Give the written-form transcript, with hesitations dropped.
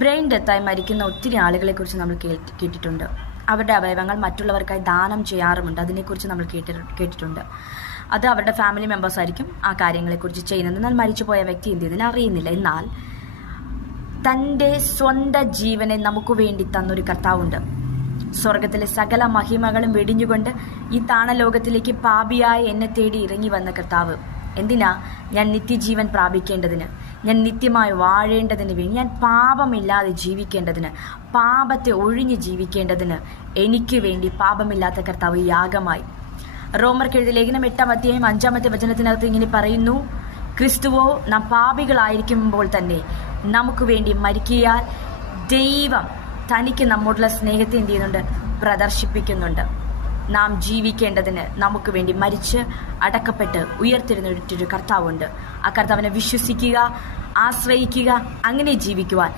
Brain ഡെത്തായി മരിക്കുന്ന ഒത്തിരി ആളുകളെക്കുറിച്ച് നമ്മൾ കേട്ടിട്ടുണ്ട്. അവരുടെ അവയവങ്ങൾ മറ്റുള്ളവർക്കായി ദാനം ചെയ്യാറുമുണ്ട്. അതിനെക്കുറിച്ച് നമ്മൾ കേട്ടിട്ടുണ്ട്. അത് അവരുടെ ഫാമിലി മെമ്പേഴ്സ് ആയിരിക്കും ആ കാര്യങ്ങളെക്കുറിച്ച് ചെയ്യുന്നത്. എന്നാൽ മരിച്ചുപോയ വ്യക്തി എന്ത് ചെയ്തതിന് അറിയുന്നില്ല. എന്നാൽ തൻ്റെ സ്വന്തം ജീവനെ നമുക്ക് വേണ്ടി തന്നൊരു കർത്താവുണ്ട്. സ്വർഗത്തിലെ സകല മഹിമകളും വെടിഞ്ഞുകൊണ്ട് ഈ താണലോകത്തിലേക്ക് പാപിയായ എന്നെ തേടി ഇറങ്ങി വന്ന കർത്താവ്. എന്തിനാ? ഞാൻ നിത്യജീവൻ പ്രാപിക്കേണ്ടതിന്, ഞാൻ നിത്യമായി വാഴേണ്ടതിന് വേണ്ടി, ഞാൻ പാപമില്ലാതെ ജീവിക്കേണ്ടതിന്, പാപത്തെ ഒഴിഞ്ഞ് ജീവിക്കേണ്ടതിന് എനിക്ക് വേണ്ടി പാപമില്ലാത്ത കർത്താവ് യാഗമായി. റോമർക്കെഴുതിയ ലേഖനം 8-ാം അധ്യായം 5-ാമത്തെ വചനത്തിനകത്ത് ഇങ്ങനെ പറയുന്നു, ക്രിസ്തുവോ നാം പാപികളായിരിക്കുമ്പോൾ തന്നെ നമുക്ക് വേണ്ടി മരിക്കയാൽ ദൈവം തനിക്ക് നമ്മോടുള്ള സ്നേഹത്തെ എന്ത് ചെയ്യുന്നുണ്ട്? പ്രദർശിപ്പിക്കുന്നുണ്ട്. നാം ജീവിക്കേണ്ടതിന് നമുക്ക് വേണ്ടി മരിച്ച് അടക്കപ്പെട്ട് ഉയർത്തെഴുന്നേറ്റൊരു കർത്താവുണ്ട്. ആ കർത്താവിനെ വിശ്വസിക്കുക, ആശ്രയിക്കുക, അങ്ങനെ ജീവിക്കുവാൻ